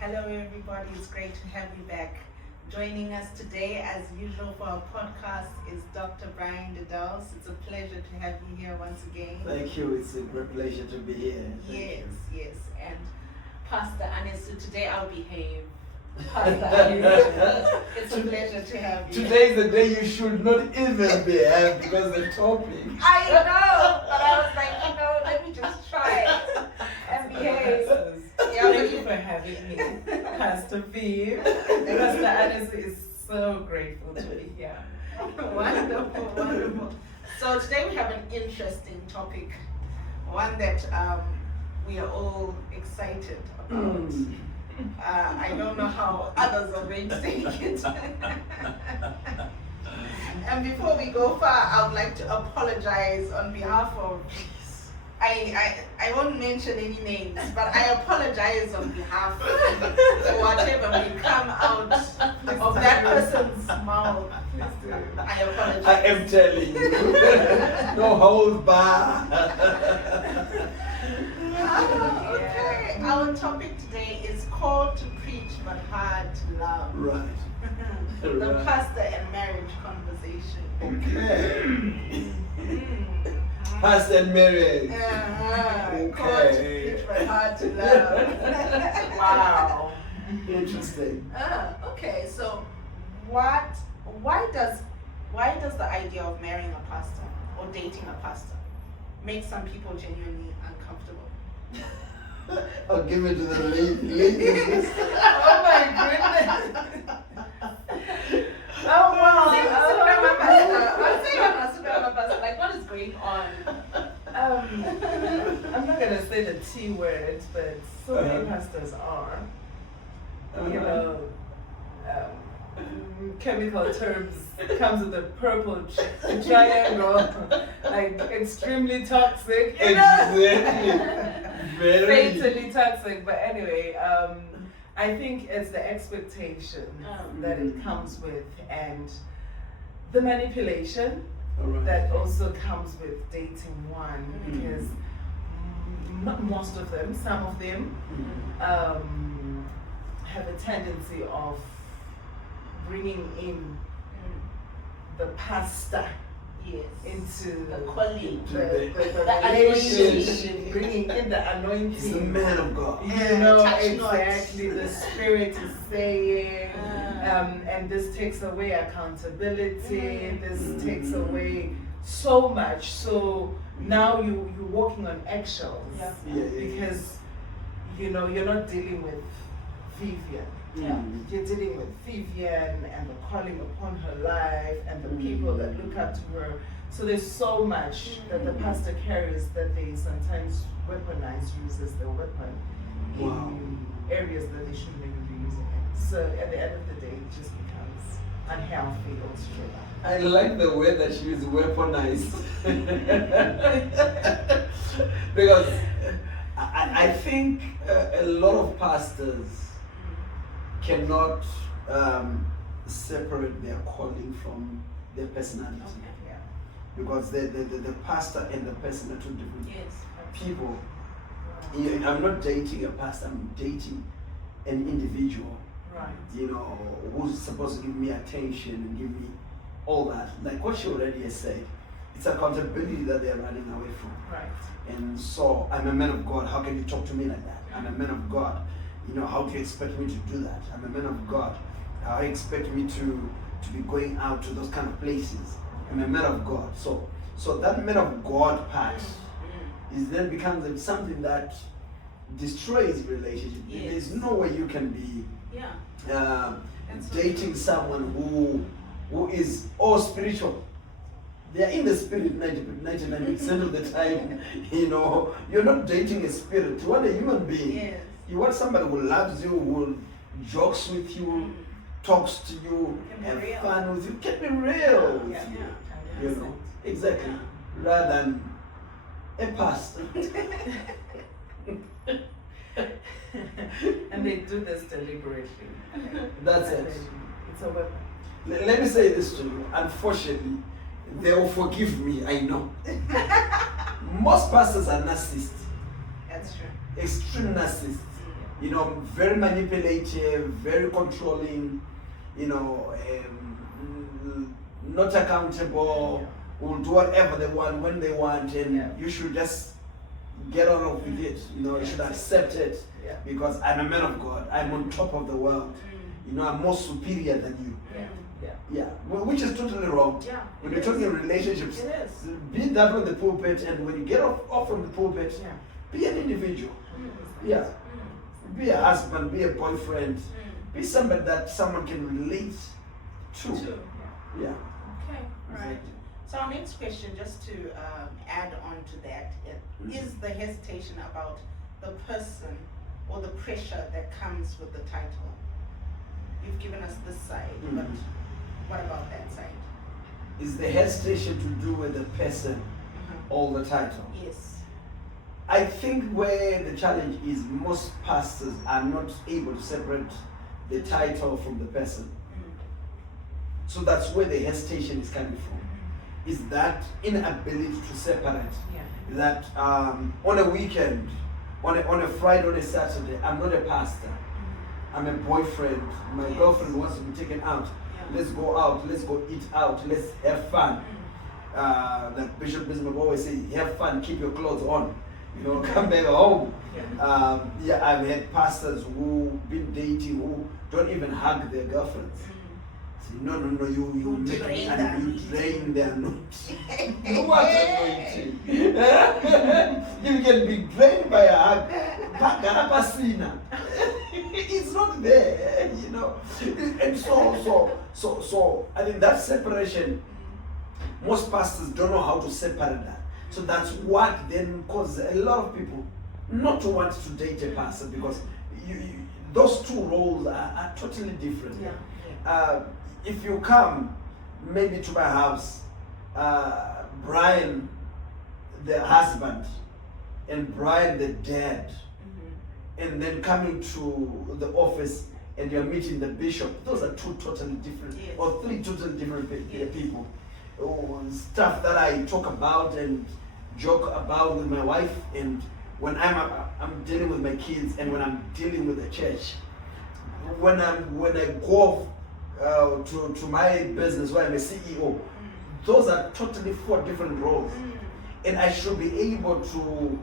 Hello, everybody. It's great to have you back. Joining us today, as usual, for our podcast is Dr. Brian Dedals. It's a pleasure to have you here once again. Thank you. It's a great pleasure to be here. Yes. And Pastor Anisu, today I'll behave. Pastor Anisu, it's a pleasure to have you. Today is the day you should not even be here because the topic. I know, but I was like, let me just try and behave. Thank you for having me, Pastor Viv. Pastor Alice is so grateful to be here. Wonderful. So today we have an interesting topic, one that we are all excited about. I don't know how others are going to take it. And before we go far, I would like to apologize on behalf of I won't mention any names, but I apologize on behalf of whatever may come out of that person's mouth. I apologize. I am telling you. No hold bar. Okay, our topic today is called to preach but hard to love. Right. The pastor and marriage conversation. Okay. Pastor and marriage. Called to preach but hard to love. Wow. Interesting. Okay, so why does the idea of marrying a pastor or dating a pastor make some people genuinely uncomfortable? I'll give it to the ladies. Oh my goodness! Oh wow! Like, what is going on? I'm not gonna say the T word, but so many pastors are. You know, chemical terms comes with a purple triangle, like extremely toxic. You know? Exactly. Very. Fatally toxic. But anyway, I think it's the expectation that it comes with, and the manipulation that also comes with dating one, because not most of them, some of them have a tendency of bringing in the pastor into the colleague, the relationship, bringing in the anointing. He's the man of God. You know exactly the Spirit is saying, and this takes away accountability. This takes away so much. So now you're walking on eggshells because you know you're not dealing with Vivian. You're dealing with Vivian and the calling upon her life and the people that look up to her. So there's so much that the pastor carries that they sometimes use as their weapon in areas that they shouldn't even be using it. So at the end of the day, it just becomes unhealthy altogether. I like the way that you use weaponized. Because I think a lot of pastors cannot separate their calling from their personality. Because the pastor and the person are two different people. I'm not dating a pastor, I'm dating an individual. Right. You know, who's supposed to give me attention and give me all that. Like what she already has said, it's accountability that they're running away from. Right. And so, I'm a man of God, how can you talk to me like that? I'm a man of God. You know, how do you expect me to do that? I'm a man of God. How do you expect me to be going out to those kind of places? I'm a man of God. So that man of God part is then becomes something that destroys relationship. There's no way you can be dating someone who is all spiritual. They are in the spirit 99% of the time. You know, you're not dating a spirit. You want a human being. You want somebody who loves you, who jokes with you, talks to you, have fun with you. Can be real with you. You know, exactly. Rather than a pastor. And they do this deliberately. That's it. It's a weapon. Let me say this to you. Unfortunately, they will forgive me, I know. Most pastors are narcissists. That's true. Extreme narcissists. you know, very manipulative, very controlling, you know, not accountable, will do whatever they want when they want, and you should just get on with it. You know, you should accept it because I'm a man of God. I'm on top of the world. You know, I'm more superior than you. Which is totally wrong. When you're talking relationships, be that on the pulpit, and when you get off from the pulpit, be an individual. Be a husband, be a boyfriend, be somebody that someone can relate to. Okay, right. So our next question, just to add on to that, is the hesitation about the person or the pressure that comes with the title. You've given us this side, but what about that side? Is the hesitation to do with the person or the title? Yes. I think where the challenge is, most pastors are not able to separate the title from the person. So that's where the hesitation is coming from. Is that inability to separate. That on a weekend, on a Friday, on a Saturday, I'm not a pastor. I'm a boyfriend. My girlfriend wants to be taken out. Let's go out. Let's go eat out. Let's have fun. Like Bishop Bismarck always say, have fun. Keep your clothes on. You know, come back home. I've had pastors who've been dating who don't even hug their girlfriends. Say, no, you make me and you drain their anointing. What anointing? You can be drained by a hug. It's not there, you know. And so I think that separation, most pastors don't know how to separate that. So that's what then causes a lot of people not to want to date a pastor, because those two roles are totally different. If you come maybe to my house, Brian the husband and Brian the dad, and then coming to the office and you're meeting the bishop, those are two totally different, or three totally different people. Stuff that I talk about and joke about with my wife, and when I'm dealing with my kids, and when I'm dealing with the church, when I go to my business where I'm a CEO, those are totally four different roles, and I should be able to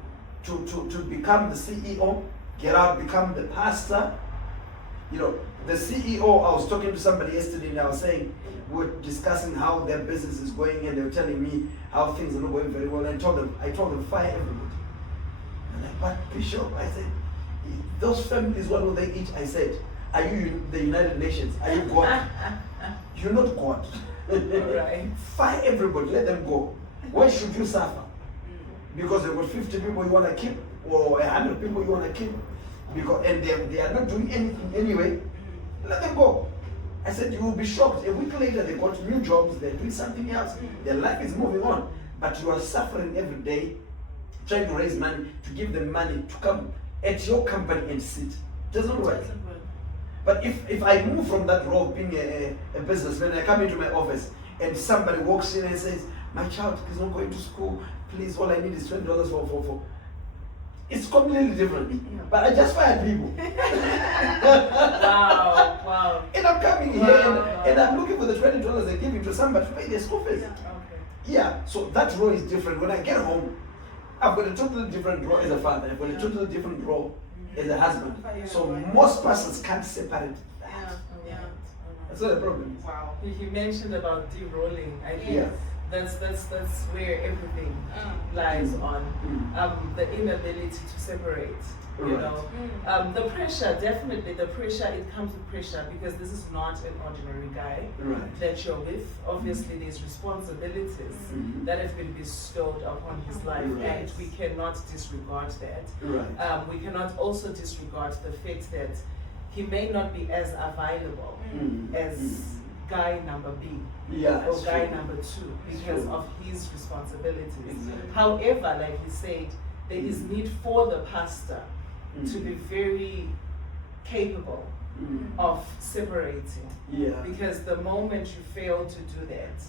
become the CEO, get out, become the pastor. You know, the CEO, I was talking to somebody yesterday and I was saying, we're discussing how their business is going, and they were telling me how things are not going very well. And I told them, fire everybody. And like, but Bishop, I said, those families, what will they eat? I said, are you the United Nations? Are you God? You're not God. Right. Fire everybody, let them go. Why should you suffer? Because there were 50 people you want to keep, or 100 people you want to keep, and they are not doing anything anyway. Let them go. I said, you will be shocked. A week later, they got new jobs, they're doing something else. Their life is moving on. But you are suffering every day, trying to raise money, to give them money to come at your company and sit. Doesn't work. But if I move from that role, being a businessman, I come into my office and somebody walks in and says, my child is not going to school, please, all I need is $20 for. It's completely different. But I just fired people. Wow. And I'm coming here and I'm looking for the $20 I give it to somebody to pay their school fees. So that role is different. When I get home, I've got a totally different role as a father. I've got a totally different role as a husband. So most pastors can't separate that. That's not a problem. Wow. You mentioned about de-rolling. I think that's where everything lies on. The inability to separate. You know, the pressure, definitely the pressure, it comes with pressure because this is not an ordinary guy that you're with. Obviously there's responsibilities that have been bestowed upon his life, and we cannot disregard that. We cannot also disregard the fact that he may not be as available as guy number B or guy number 2 because of his responsibilities. However, like he said, there is need for the pastor to be very capable of separating. Because the moment you fail to do that,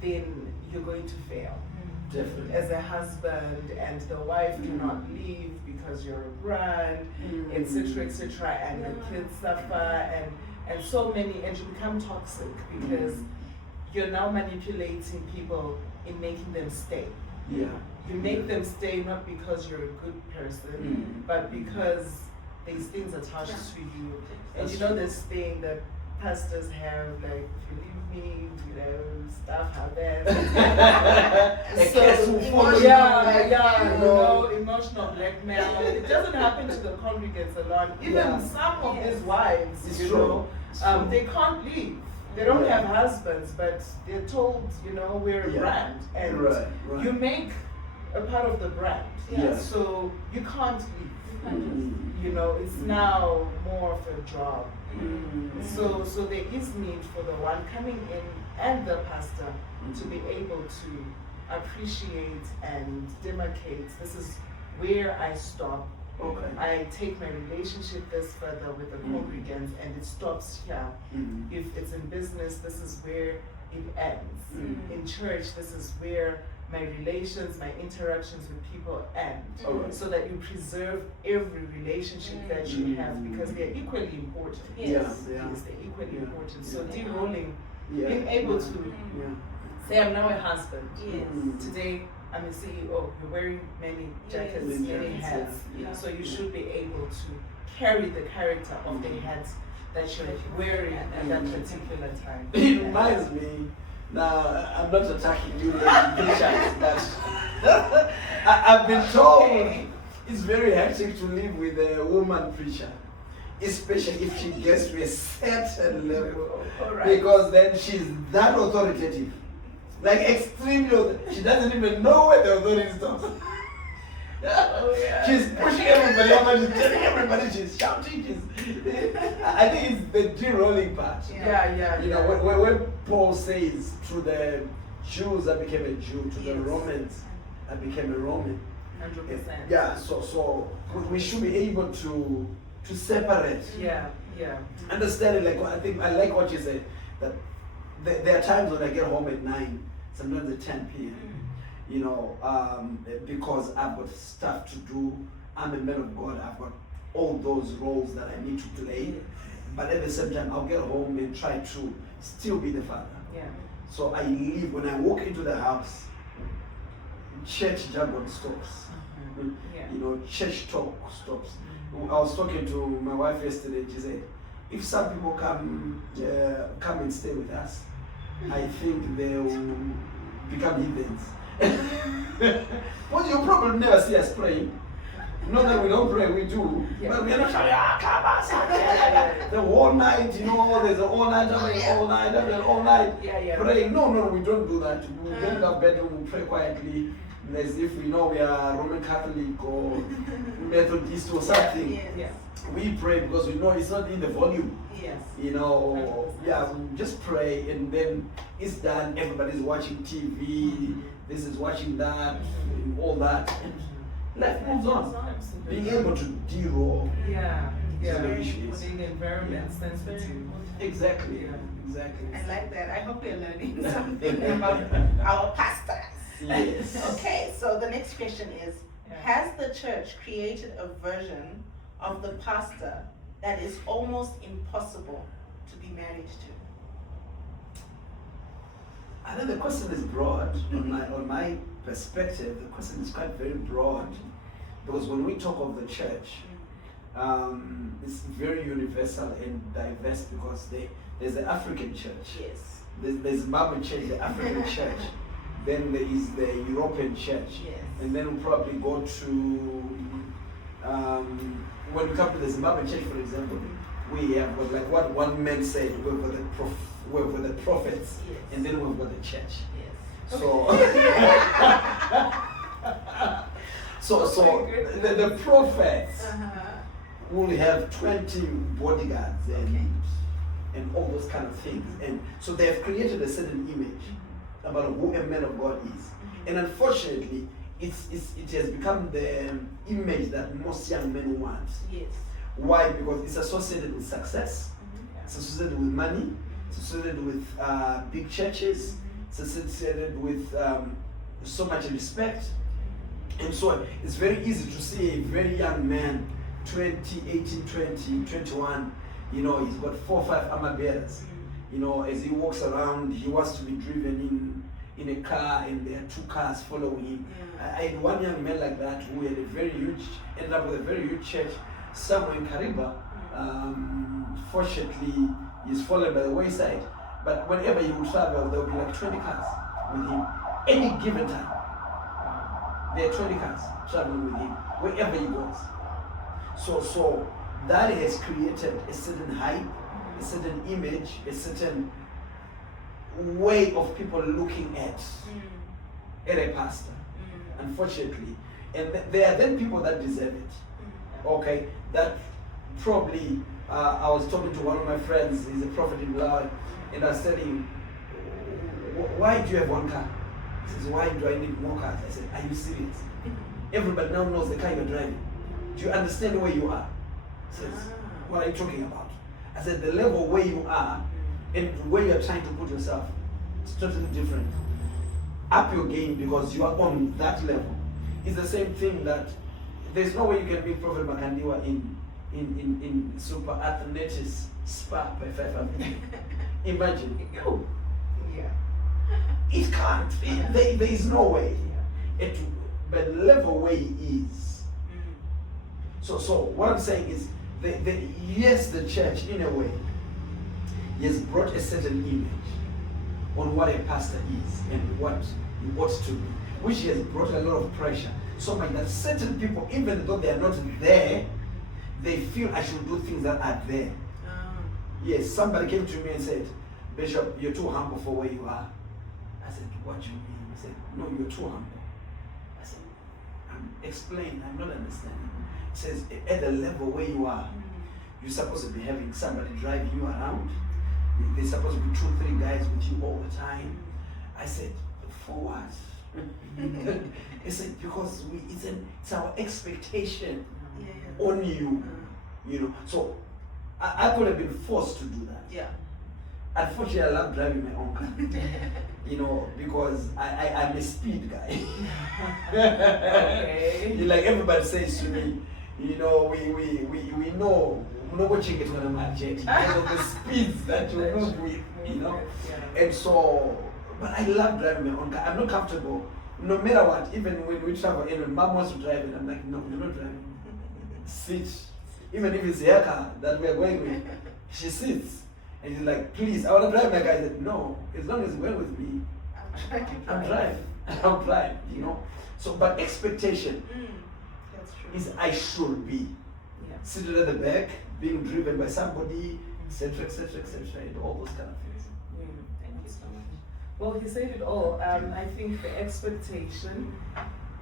then you're going to fail. Definitely. As a husband, and the wife cannot leave because you're a brand, etc., etc., and the kids suffer, and so many, and you become toxic because you're now manipulating people in making them stay. Yeah. You make them stay not because you're a good person, but because these things attached to you. And you know this thing that pastors have, like, if you leave me, you know, stuff happens. You know, emotional blackmail. It doesn't happen to the congregants a lot. Even some of his wives, It's you true. know, they can't leave. They don't have husbands, but they're told, you know, we're a brand. And you make a part of the brand. So you can't leave. You know, it's now more of a job. So there is need for the one coming in and the pastor to be able to appreciate and demarcate. This is where I stop. I take my relationship this further with the congregants, and it stops here. If it's in business, this is where it ends. In church, this is where my relations, my interactions with people end. So that you preserve every relationship that you have, because they're equally important. Yes, they're equally important. So de-rolling, being able to say, I'm now a husband. Today, I'm a CEO. You're wearing many jackets, many hats. So you should be able to carry the character of the hats that you're wearing at that particular time. It reminds me. Now, I'm not attacking you, Bishop, but I've been told it's very hectic to live with a woman preacher, especially if she gets to a certain level, because then she's that authoritative, like extremely. She doesn't even know where the authority stops. She's pushing everybody over, she's telling everybody, she's shouting, I think it's the de-rolling part. You know, when Paul says, to the Jews I became a Jew, to the Romans I became a Roman. 100%. So we should be able to separate. Understand it, like, I think I like what you said, that there are times when I get home at 9, sometimes at 10 p.m. You know, because I've got stuff to do. I'm a man of God. I've got all those roles that I need to play. But at the same time, I'll get home and try to still be the father. So I leave. When I walk into the house, church jargon stops. You know, church talk stops. I was talking to my wife yesterday. She said, if some people come and stay with us, I think they'll become heathens. Well, you probably never see us praying. Not that we don't pray, we do. But we are not shouting, the whole night, you know, there's a all night, all night, praying. No, we don't do that. We get in our bedroom, we pray quietly, as if we know we are Roman Catholic or Methodist or something. We pray because we know it's not in the volume. You know, we just pray, and then it's done. Everybody's watching TV. This is watching that, and all that. Life moves on. Being able to de-roll. Putting environment sensitive. Exactly. I like that. I hope they're learning something about our pastors. Yes. Okay, so the next question is, has the church created a version of the pastor that is almost impossible to be married to? I think the question is broad. On my perspective, the question is quite very broad, because when we talk of the church, it's very universal and diverse, because there's the African church, there's the Zimbabwe church, the African church, then there is the European church, and then we'll probably go to, when we come to the Zimbabwe church, for example, we have got, like what one man said, we've got the prophets, and then we've got the church. So the prophets will have 20 bodyguards and all those kind of things, and so they have created a certain image about who a man of God is, and unfortunately, it has become the image that most young men want. Why? Because it's associated with success, it's associated with money, it's associated with big churches, it's associated with so much respect. And so it's very easy to see a very young man, 20, 18, 20, 21, you know, he's got 4 or 5 armor bearers. You know, as he walks around, he wants to be driven in a car, and there are 2 cars following him. I had one young man like that who had ended up with a very huge church somewhere in Kariba. Fortunately, he's fallen by the wayside. But whenever he would travel, there would be like 20 cars with him. Any given time, there are 20 cars traveling with him wherever he goes. So that has created a certain hype, a certain image, a certain way of people looking at a pastor, unfortunately. And there are then people that deserve it. Okay, that probably, I was talking to one of my friends, he's a prophet in Malawi, and I was telling him, why do you have 1 car? He says, why do I need more cars? I said, are you serious? Everybody now knows the car you're driving. Do you understand where you are? He says, what are you talking about? I said, the level where you are and where you're trying to put yourself, it's totally different. Up your game because you are on that level. It's the same thing that there's no way you can beat Prophet Makandiwa in Super Athletics Spa by 500. Imagine. Yeah. It can't. There is no way. But the level where he is. So what I'm saying is, yes, the church, in a way, has brought a certain image on what a pastor is and what he ought to be, which has brought a lot of pressure. So much that certain people, even though they are not there, they feel I should do things that are there. Yes, somebody came to me and said, Bishop, you're too humble for where you are. I said, what do you mean? He said, no, you're too humble. I said, explain, I'm not understanding. He says, at the level where you are, you're supposed to be having somebody driving you around. There's supposed to be 2 or 3 guys with you all the time. I said, for what? He said, because it's our expectation on you, you know. So I could have been forced to do that. Yeah. Unfortunately, I love driving my own car, you know, because I'm a speed guy. Okay. Like everybody says to me, you know, we know watching it when I'm at jet because of the speeds that you move with, you know. And so, but I love driving my own car. I'm not comfortable, no matter what. Even when we travel, and when Mom wants to drive it, I'm like, no, you're not driving. Sit. Even if it's her car that we're going with, she sits. And she's like, please, I want to drive my car. I said, no, as long as you're with me, I'm driving, you know. So, but expectation That's true. is I should be seated at the back, being driven by somebody, etc., and all those kind of things. Thank you so much. Well, he said it all. I think the expectation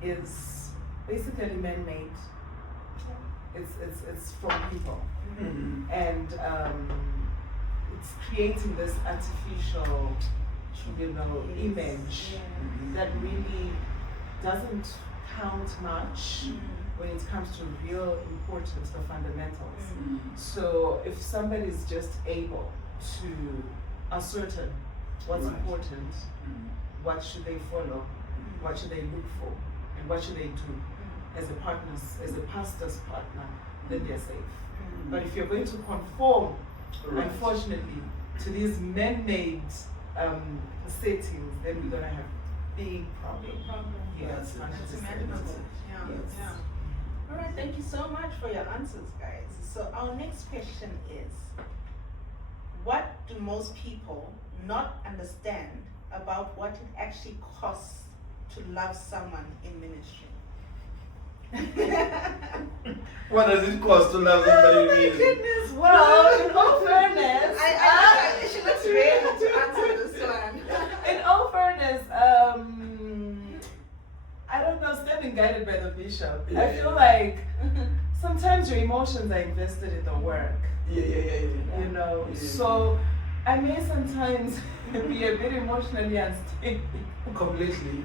is basically man-made. It's from people, and it's creating this artificial, you know, image that really doesn't count much when it comes to real importance, the fundamentals. So if somebody is just able to ascertain what's important, what should they follow, what should they look for, and what should they do as a pastor's partner, then they're safe. But if you're going to conform, unfortunately, to these man-made settings, then we're gonna have big problems. Yes, That's imaginable. Yeah. All right, thank you so much for your answers, guys. So our next question is, what do most people not understand about what it actually costs to love someone in ministry? What does it cost to love somebody? Oh my goodness! Well, in all fairness, She looks ready to answer this one. in all fairness, I don't know, standing guided by the bishop, I feel like sometimes your emotions are invested in the work. Yeah. You know, Yeah. so I may sometimes be a bit emotionally unstable. Completely.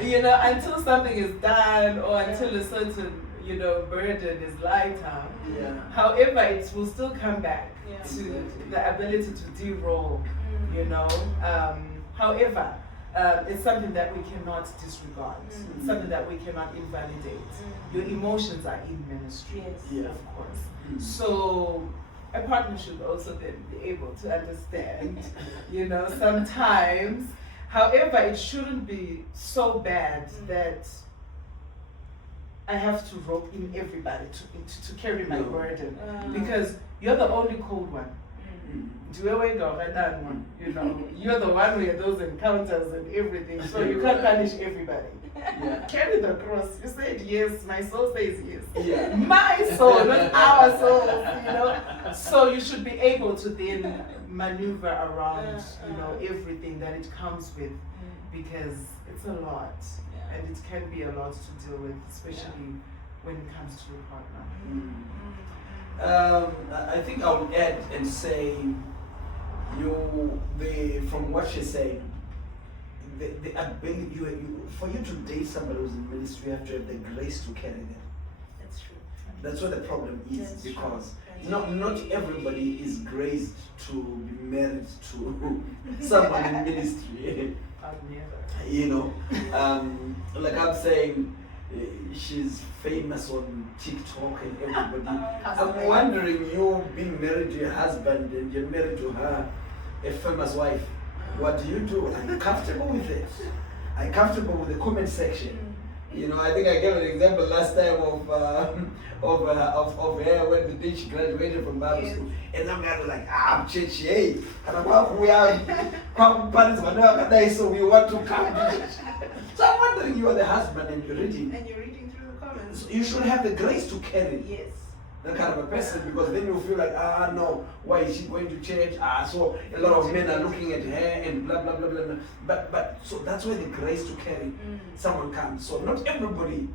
You know, until something is done or until a certain, you know, burden is lighter. Yeah. However, it will still come back to Exactly. the ability to de-roll, you know. However, it's something that we cannot disregard. It's something that we cannot invalidate. Your emotions are in ministry, Yes. Yeah. of course. Mm. So a partner should also then be able to understand, sometimes. However, it shouldn't be so bad that I have to rope in everybody to carry my No. burden, because you're the only cold one. Mm. You're the one with those encounters and everything, so you can't punish everybody. Yeah. Carry the cross. You said yes, my soul says yes. Yeah. My soul, not our souls, So you should be able to then maneuver around, everything that it comes with, because it's a lot, and it can be a lot to deal with, especially when it comes to your partner. I think I would add and say, from what she's saying, the ability, for you to date somebody who's in ministry, you have to have the grace to carry them. That's true. That's what the problem is, That's true. because That's not everybody is graced to be married to someone in ministry. I've never. Like I'm saying, she's famous on TikTok and everybody. I'm wondering, you being married to your husband and you're married to her, a famous wife, what do? Are you comfortable with it? Are you comfortable with the comment section? I think I gave an example last time of her when the day she graduated from Bible school, and some guys were like, I'm church, hey, and we are parents, so we want to come to church. So I'm wondering, you are the husband and you're reading. And you're reading through the comments. So you should have the grace to carry Yes. that kind of a person, because then you feel like, no, why is she going to church? So a lot of men are looking at her and blah blah blah blah blah. But so that's where the grace to carry someone comes. So not everybody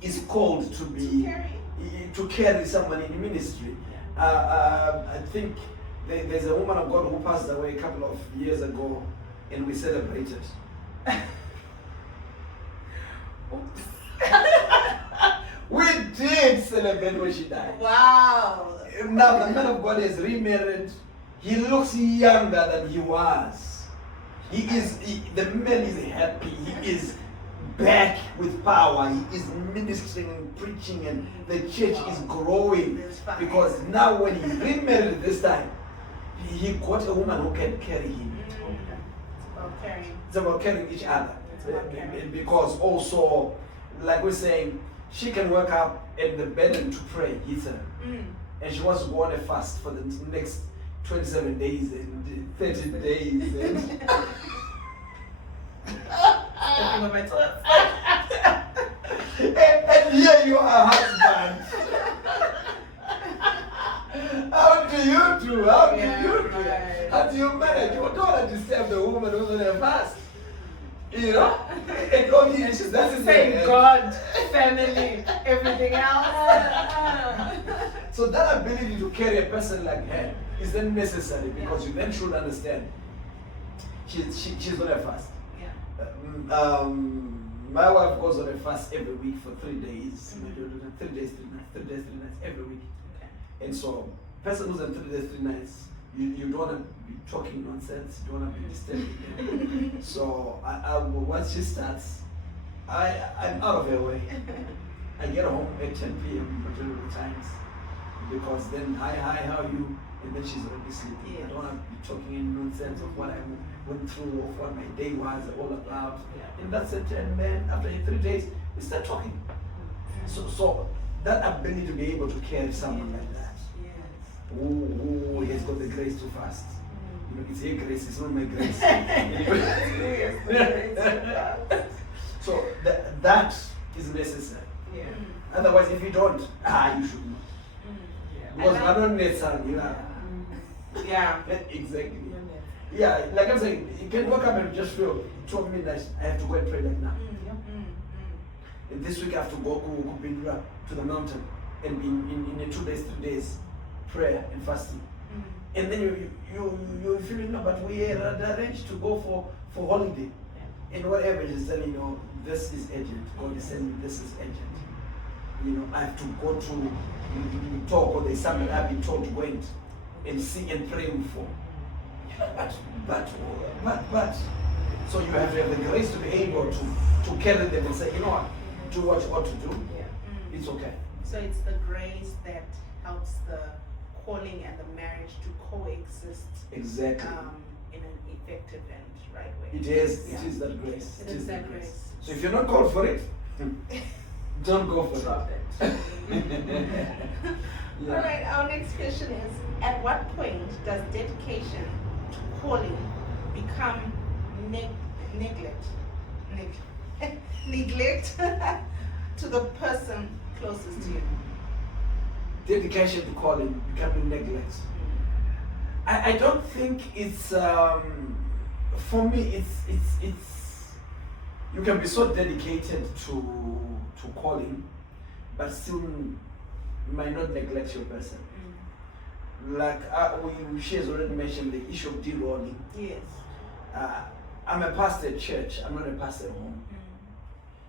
is called to carry someone in ministry. I think there's a woman of God who passed away a couple of years ago, and we celebrated. We did celebrate when she died. Wow. Now the man of God is remarried. He looks younger than he was. The man is happy. He is back with power. He is ministering and preaching, and the church is growing. Because now when he remarried this time, he got a woman who can carry him. It's about carrying each other. Because also, like we're saying, she can wake up and the burden to pray hits her. And she wants to go on a fast for the next 27 days and 30 days. And here you are, husband. How do you do? How do you manage? You don't want to disturb the woman who's on a fast. And only And she's that's the same God, family, everything else. So that ability to carry a person like her is then necessary, because you then should understand she's on a fast. My wife goes on a fast every week for 3 days. 3 days, 3 nights every week. And so, person who's on 3 days, 3 nights, you don't want to be talking nonsense. You don't want to be disturbing. So once she starts, I'm out of her way. I get home at 10 p.m. majority of the times, because then hi, how are you? And then she's already sleeping. I don't want to be talking in nonsense of what I went through, of what my day was all about. And that's it. And then after 3 days, we start talking. So that ability to be able to carry someone like that, who has got the grace to fast. It's your grace, it's not my grace. So that is necessary. Otherwise, if you don't, you should not. Because I don't need something, exactly. Yeah, like I'm saying, you can wake up and just feel, 12 midnight, I have to go and pray like now. And this week I have to go to the mountain and be in a 2 days, 3 days prayer and fasting. And then you feel, no, but we had arranged to go for holiday. And whatever it is telling this is urgent. God is saying this is urgent. I have to go to talk, or there's something I've been told to go and sing and pray for. But So you have to have the grace to be able to carry them and say, you know what, do what you ought to do. Yeah. It's okay. So it's the grace that helps the calling and the marriage to coexist Exactly. in an effective and right way. It is. Yeah. It is that grace. It is that grace. So if you're not called for it, don't go for Drop it. it. All right, our next question is, at what point does dedication to calling become neglect to the person closest to you? Dedication to calling becoming neglect. I don't think it's for me it's you can be so dedicated to calling, but still might not neglect your person. Like she has already mentioned the issue of de-rolling. Yes. I'm a pastor at church. I'm not a pastor at home.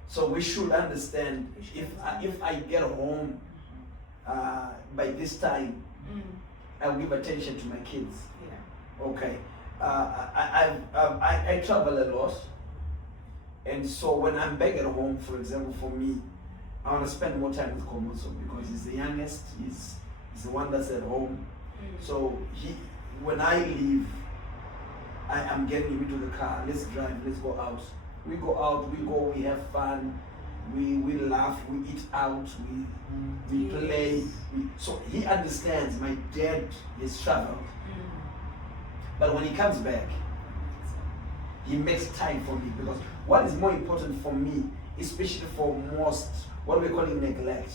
So we should understand We should if I get home by this time, I'll give attention to my kids. Yeah. Okay. I travel a lot, and so when I'm back at home, for example, for me, I want to spend more time with Komoso because he's the youngest. He's the one that's at home. So when I leave, I'm getting him into the car. Let's drive. Let's go out. We go out. We have fun. We laugh. We eat out. We play. So he understands. My dad has traveled, but when he comes back, he makes time for me because what is more important for me, especially for most what we're calling neglect,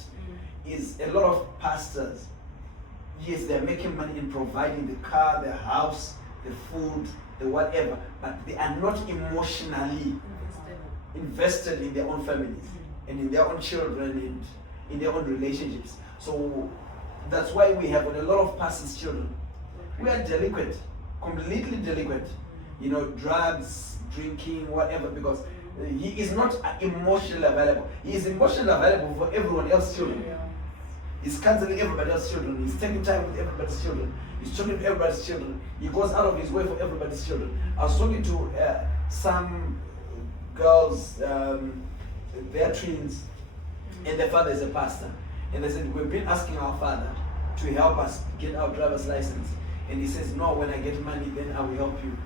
is a lot of pastors. Yes, they're making money in providing the car, the house, the food, the whatever, but they are not emotionally invested in their own families and in their own children and in their own relationships. So that's why we have a lot of pastors' children. We are delinquent, completely delinquent. You know, drugs, drinking, whatever, because he is not emotionally available. He is emotionally available for everyone else's children. He's counseling everybody else's children. He's taking time with everybody's children. He's talking to everybody's children. He goes out of his way for everybody's children. I was talking to some girls, they're twins, and their father is a pastor. And they said, we've been asking our father to help us get our driver's license. And he says, no, when I get money, then I will help you.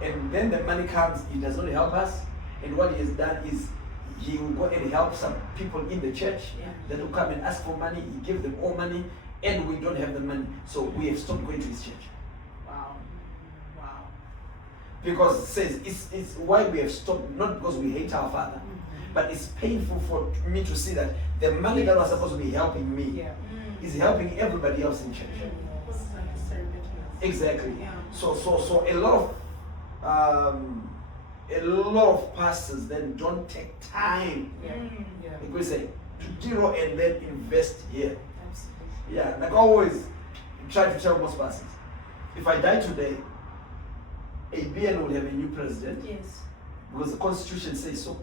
And then the money comes, he does not help us. And what he has done is he will go and help some people in the church that will come and ask for money. He gives them all money, and we don't have the money. So we have stopped going to his church. Wow. Wow. Because it says it's why we have stopped, not because we hate our father, but it's painful for me to see that the money that was supposed to be helping me is helping everybody else in church. Exactly. Yeah. So a lot of pastors then don't take time, like we say, to zero and then invest here. Yeah, like I always try to tell most pastors, if I die today, ABN will have a new president. Yes. Because the constitution says so.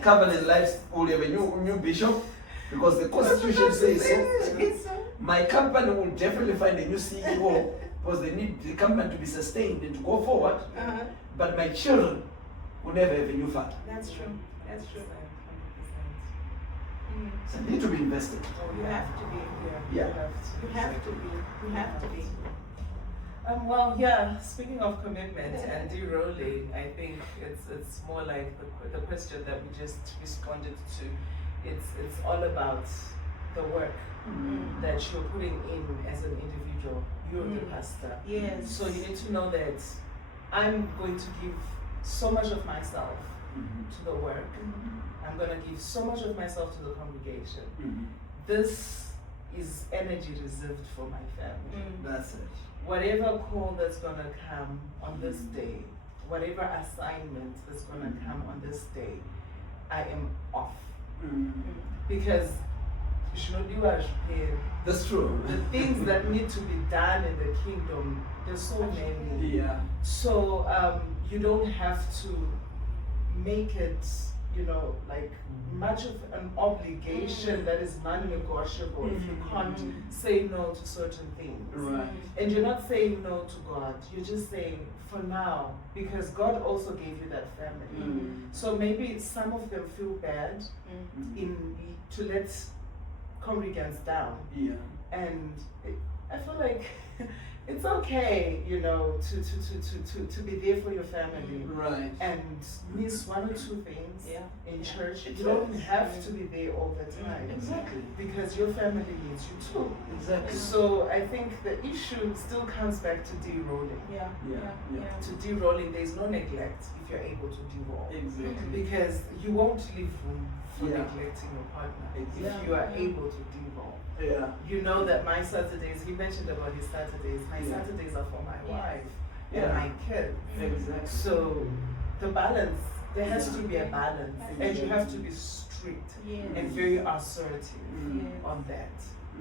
Covenant Lives will have a new bishop because the constitution says so. My company will definitely find a new CEO because they need the company to be sustained and to go forward. But my children will never have a new father. That's true. That's true. So they need to be invested. You have to be. Yeah. You have to be. You have to be. Well, yeah, speaking of commitment and de-rolling, I think it's more like the question that we just responded to. It's all about the work that you're putting in as an individual. You're the pastor. Yes. So you need to know that I'm going to give so much of myself to the work. I'm going to give so much of myself to the congregation. This is energy reserved for my family. That's it. Whatever call that's going to come on this day, whatever assignment that's going to come on this day, I am off. Because that's true. the things that need to be done in the kingdom, there's so many. Yeah. So you don't have to make it like much of an obligation that is non-negotiable if you can't say no to certain things. Right. And you're not saying no to God, you're just saying for now, because God also gave you that family. So maybe some of them feel bad to let congregants down. Yeah. And I feel like it's okay, to be there for your family Right. and miss one or two things in church. It You don't is. have to be there all the time. Exactly. Because your family needs you too. Exactly. So I think the issue still comes back to de-rolling. Yeah. To de-rolling, there's no neglect if you're able to de-roll. Exactly. Because you won't leave room for Yeah. neglecting your partner Exactly. if you are able to de-roll. Yeah. You know that my Saturdays, he mentioned about his Saturdays, my Yeah. Saturdays are for my wife Yeah. and my kids. Exactly. So the balance, there has to be a balance, and you Exactly. have to be strict Yes. and very assertive Yes. on that.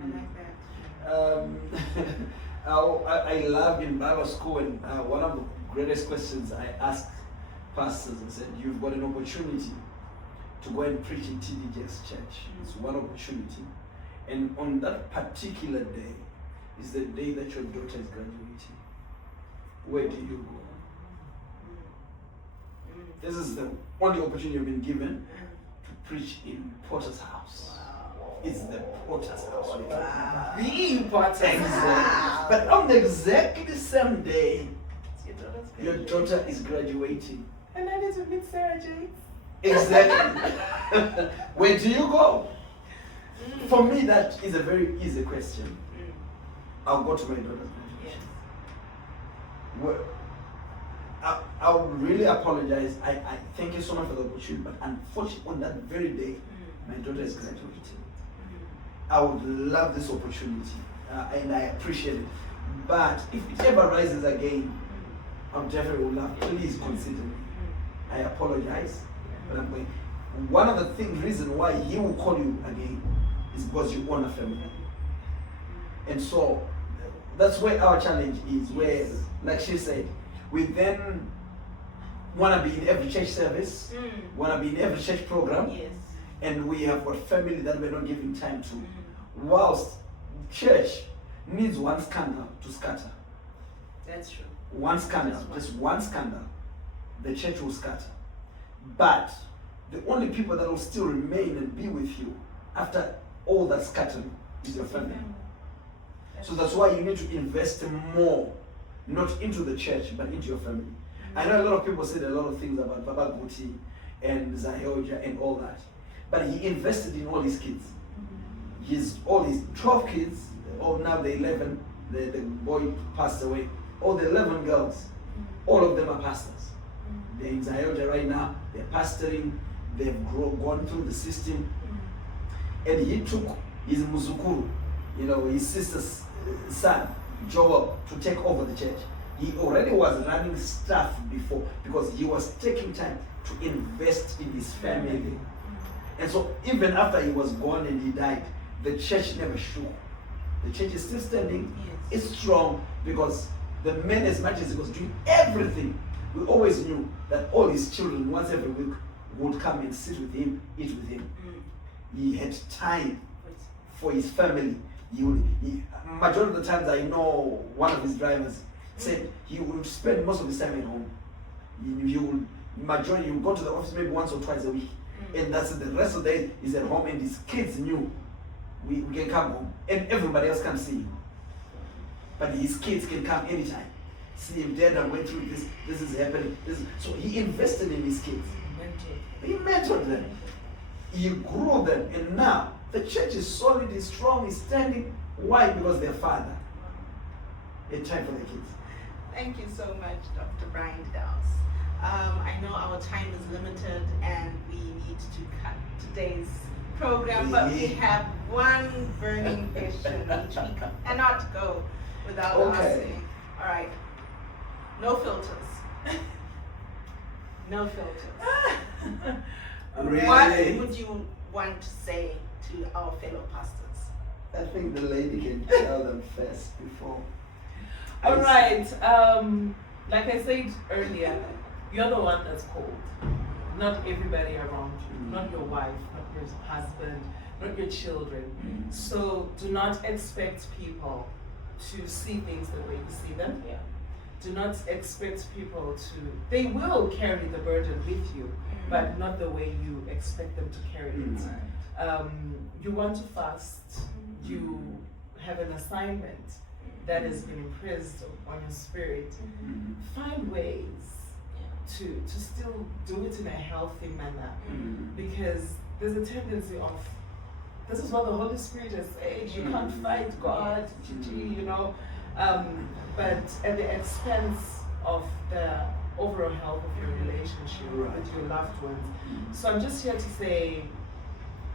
I like that. I love in Bible school, and one of the greatest questions I asked pastors, I said, you've got an opportunity to go and preach in TDJ's church. It's one opportunity. And on that particular day is the day that your daughter is graduating. Where do you go? This is the only opportunity you've been given to preach in Potter's house. It's the Potter's house. we're talking about. The important. Exactly. But on the exactly same day, your daughter's daughter is graduating. And I need to meet Sarah J. Exactly. Where do you go? For me, that is a very easy question. I'll go to my daughter's graduation. Well, I would really apologize. I thank you so much for the opportunity, but unfortunately, on that very day, my daughter is graduating. I would love this opportunity, and I appreciate it. But if it ever rises again, I'm definitely would love. Please consider me. I apologize, but I'm going. One of the reason why he will call you again is because you own a family, and so that's where our challenge is. Where, like she said, we then want to be in every church service, want to be in every church program, Yes. and we have got family that we're not giving time to. Whilst church needs one scandal to scatter. That's true. One scandal, just one scandal, the church will scatter. But the only people that will still remain and be with you after all that scattering is your family. So that's why you need to invest more, not into the church, but into your family. I know a lot of people said a lot of things about Baba Guti and Zahioja and all that, but he invested in all his kids. All his 12 kids, now the 11, the boy passed away. All the 11 girls, all of them are pastors. They're in Zahioja right now, they're pastoring, they've gone through the system. And he took his Muzukuru, his sister's son, Joel, to take over the church. He already was running stuff before because he was taking time to invest in his family. And so even after he was gone and he died, the church never shook. The church is still standing. Yes. It's strong because the man, as much as he was doing everything, we always knew that all his children once every week would come and sit with him, eat with him. He had time for his family. Majority of the times I know one of his drivers said he would spend most of his time at home. He would go to the office maybe once or twice a week. And that's it. The rest of the day he's at home, and his kids knew we can come home and everybody else can see him. But his kids can come anytime. See him, Dad, I'm going through this, this is happening. So he invested in his kids. He mentored them. He grew them, and now the church is solid, is strong, is standing. Why? Because their father had time for their kids. Thank you so much, Dr. Brian Dowse. I know our time is limited and we need to cut today's program, but we have one burning question which we cannot go without asking. All right. No filters. No filters. Really? What would you want to say to our fellow pastors? I think the lady can tell them first before. All right. Like I said earlier, you're the one that's called. not everybody around you, not your wife, not your husband, not your children. So do not expect people to see things the way you see them. Yeah. Do not expect people to, they will carry the burden with you, but not the way you expect them to carry it. You want to fast, you have an assignment that has been impressed on your spirit. Find ways to still do it in a healthy manner, because there's a tendency of, this is what the Holy Spirit has said, you can't fight God, you know, but at the expense of the overall health of your relationship with your loved ones. So I'm just here to say,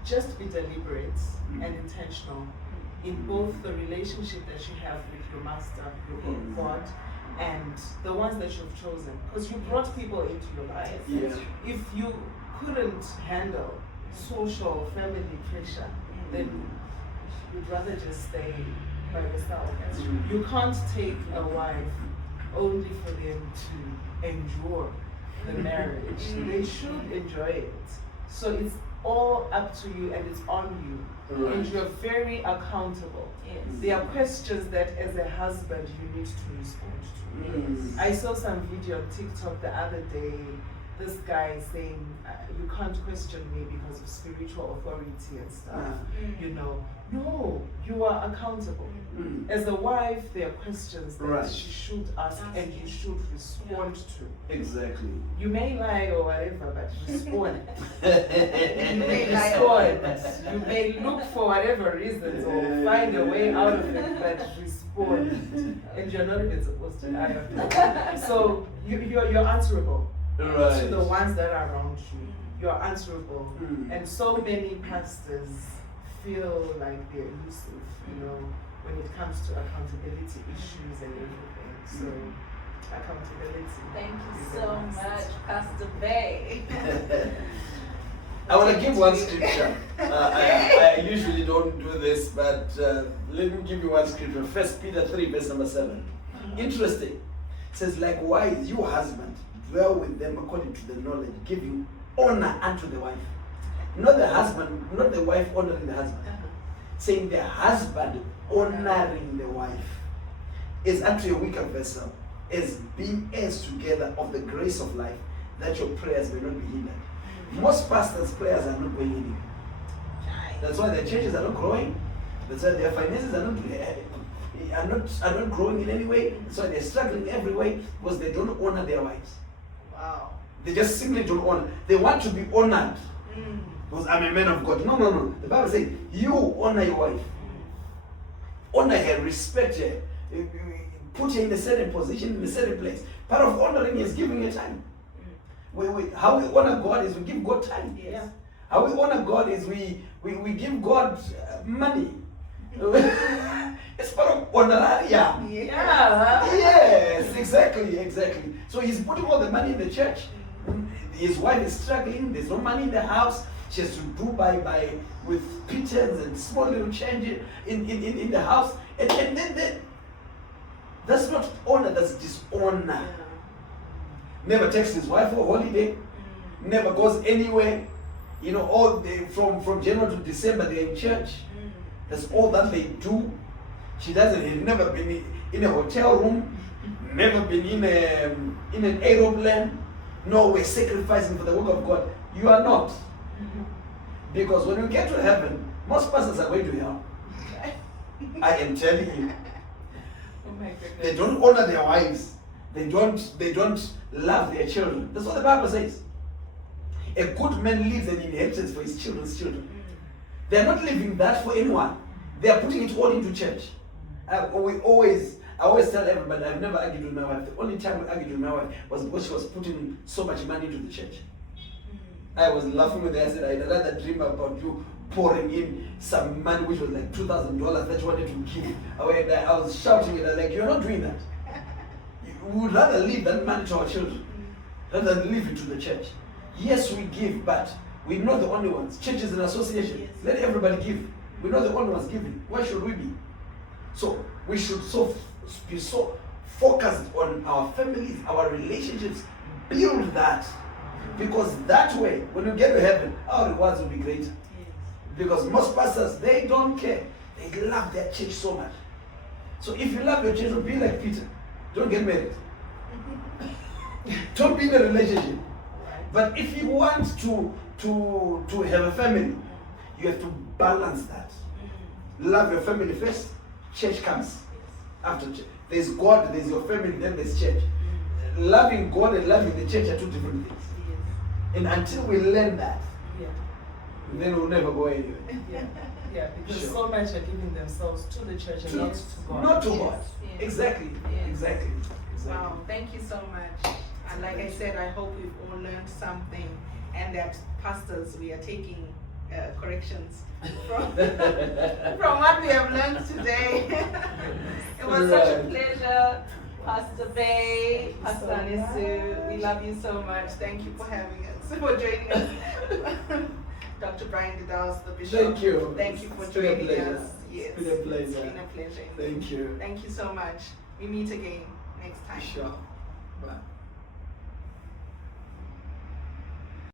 just be deliberate and intentional in both the relationship that you have with your master, your God, and the ones that you've chosen. Because you brought people into your life. Yeah. If you couldn't handle social, family pressure, then you'd rather just stay by yourself. You can't take a wife only for them to endure the marriage. They should enjoy it. So it's all up to you and it's on you. And you're very accountable. There are questions that as a husband you need to respond to. I saw some video on TikTok the other day, this guy saying, you can't question me because of spiritual authority and stuff. You know, no, you are accountable. As a wife, there are questions that she should ask and you should respond to. Exactly. You may lie or whatever, but respond. You may lie respond. You may look for whatever reasons or find a way out of it, but respond. And you're not even supposed to lie. So you're answerable to the ones that are around you. You're answerable. And so many pastors feel like they're elusive, you know, when it comes to accountability issues and everything. So accountability. Thank you so much, Pastor Bay. I want to give one scripture. I usually don't do this, but let me give you one scripture. 1 Peter 3, verse number 7. Interesting. It says, likewise, you husband, dwell with them according to the knowledge, giving honor unto the wife. Not the husband, not the wife honoring the husband. Saying the husband honoring the wife is actually a weaker vessel, as being heirs together of the grace of life, that your prayers may not be hindered. Most pastors' prayers are not going anywhere. That's why their churches are not growing. That's why their finances are not growing in any way. That's why they're struggling every way, because they don't honor their wives. Wow. They just simply don't honor. They want to be honored. Because I'm a man of God. No. The Bible says, you honor your wife. Honor her, respect her, put her in a certain position, in a certain place. Part of honoring is giving her time. How we honor God is we give God time. Yes. How we honor God is we give God money. It's part of honoraria. Yes, exactly. So he's putting all the money in the church. His wife is struggling. There's no money in the house. She has to do by with pittance and small little change in the house. And then that's not honor, that's dishonor. Never texts his wife for a holiday. Never goes anywhere. You know, all day from January to December they're in church. That's all that they do. She's never been in a hotel room, never been in an aeroplane. No, we're sacrificing for the work of God. You are not. Because when you get to heaven, most pastors are going to hell. I am telling you. Oh my goodness. They don't honor their wives. They don't love their children. That's what the Bible says. A good man leaves an inheritance for his children's children. They are not leaving that for anyone. They are putting it all into church. I always tell everybody, I've never argued with my wife. The only time I argued with my wife was because she was putting so much money into the church. I was laughing with her. I said, I'd rather dream about you pouring in some money, which was like $2,000 that you wanted to give away. And I was shouting at her, like, you're not doing that. We would rather leave that money to our children rather than leave it to the church. Yes, we give, but we're not the only ones. Churches and associations, let everybody give. We're not the only ones giving. Why should we be? So we should be so focused on our families, our relationships, build that Because that way, when you get to heaven, our rewards will be greater. Yes. Because most pastors, they don't care. They love their church so much. So if you love your church, be like Peter. Don't get married. Don't be in a relationship. But if you want to have a family, you have to balance that. Love your family first. Church comes after church. There's God, there's your family, then there's church. Loving God and loving the church are two different things. And until we learn that, Yeah. then we'll never go anywhere. Yeah. Yeah, because Sure. so much are giving themselves to the church and not to God. Not to Yes, God. yes. Exactly. Yes. Exactly. Wow, thank you so much. And like I said, I hope we've all learned something, and that pastors, we are taking corrections from what we have learned today. It was such a Right. pleasure, Pastor Bay, Pastor So Anisu. We love you so much. Thank you for having us, for joining us. Dr. Brian Didaus, the Bishop. Thank you. Thank you for It's been a joining pleasure. us. Yes. It's been a pleasure. It's been a pleasure. Thank you. Thank you so much. We meet again next time. Sure. Bye.